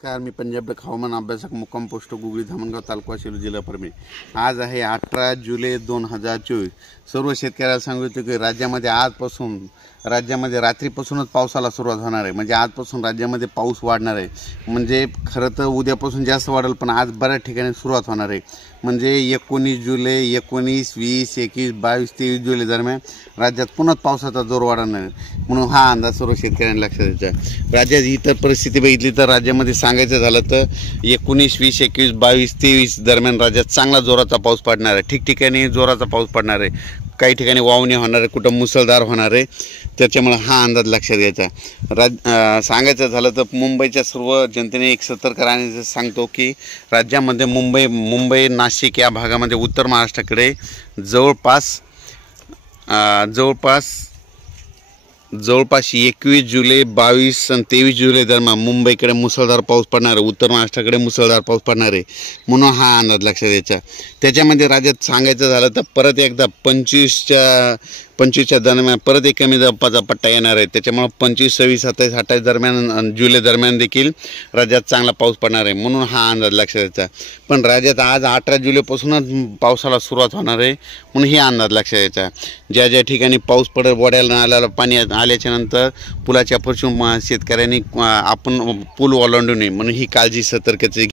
नमस्कार, मी पंजाब हवामान अभ्यासक मुक्काम पोस्ट गुगळी धामणगाव तालुका सेलू जिल्हा परभणी। आज आहे 18 जुलै 2024। सर्व शेतकऱ्याला सांगतो की राज्यामध्ये आजपासून राज्यामध्ये रात्रीपासूनच पावसाला सुरुवात होणार आहे। म्हणजे आजपासून राज्यामध्ये पाऊस वाढणार आहे। म्हणजे खरं तर उद्यापासून जास्त वाढेल, पण आज बऱ्याच ठिकाणी सुरुवात होणार आहे। म्हणजे 19 जुलै 19, 20, 21, 22, 23 जुलै दरम्यान राज्यात पुन्हा पावसाचा जोर वाढणार आहे। म्हणून हा अंदाज सर्व शेतकऱ्यांना लक्षात द्यायचा। राज्यात इतर परिस्थिती बघितली तर राज्यामध्ये सांगायचं झालं तर 19, 20, 21, 22, 23 दरम्यान राज्यात चांगला जोराचा पाऊस पडणार आहे। ठिकठिकाणी जोराचा पाऊस पडणार आहे। काही ठिकाणी वावणी होणार आहे, कुठं मुसळधार होणार आहे। त्याच्यामुळे हा अंदाज लक्षात घ्यायचा। सांगायचं झालं तर मुंबईच्या सर्व जनतेने एक सतर्क राहण्याचं सांगतो की राज्यामध्ये मुंबई नाशिक या भागामध्ये उत्तर महाराष्ट्राकडे जवळपास 21 जुलै 22 आणि 23 जुलै दरम्यान मुंबईकडे मुसळधार पाऊस पडणार आहे। उत्तर महाराष्ट्राकडे मुसळधार पाऊस पडणार आहे। म्हणून हा अंदाज लक्षात द्यायचा। त्याच्यामध्ये राज्यात सांगायचं झालं तर परत एकदा 25च्या दरम्यान परत एक कमी दाबाचा पट्टा येणार आहे। त्याच्यामुळे 25, 26, 27, 28 दरम्यान जुलै दरम्यान देखील राज्यात चांगला पाऊस पडणार आहे। म्हणून हा अंदाज लक्षात द्यायचा। पण राज्यात आज 18 जुलैपासूनच पावसाला सुरुवात होणार आहे। म्हणून हे अंदाज लक्षात द्यायचा। ज्या ज्या ठिकाणी पाऊस पडेल, वड्याला नाल्याला पाणी आल्याच्या नंतर पुलाच्या फरशून शेतकऱ्यांनी आपण पूल ओलांडू नये, म्हणून ही काळजी सतर्कतेची